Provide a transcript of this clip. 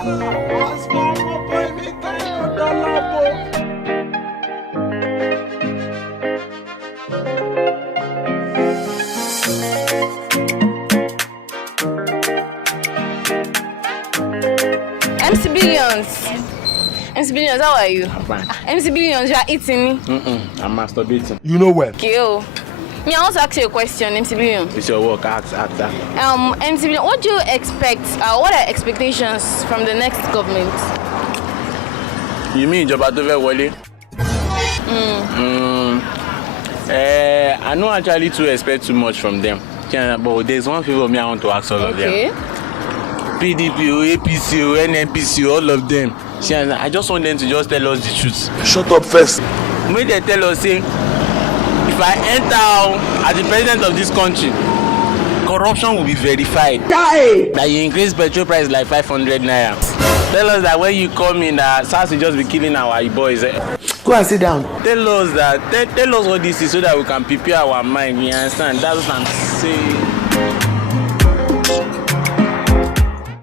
MC Billions. MC Billions, how are you? I'm fine. MC Billions, you are eating me. I'm masturbating. You know when? Okay, oh. Me, I want to ask you a question, MC Billions. It's your work, ask that. MC Billions, what do you expect? What are expectations from the next government? You mean ìjọba tó fẹ́ wọlé? I don't actually too expect too much from them. But there's one favor me I want to ask all of them. Okay. PDP, APC, NNPC, all of them. I just want them to just tell us the truth. Shut up first. When they tell us, say, if I enter as the president of this country, corruption will be verified. That you increase petrol price like 500 naira. Tell us that when you come in, SARS will just be killing our boys. Go and sit down. Tell us that. Tell us what this is so that we can prepare our mind. You understand? That's what I'm saying.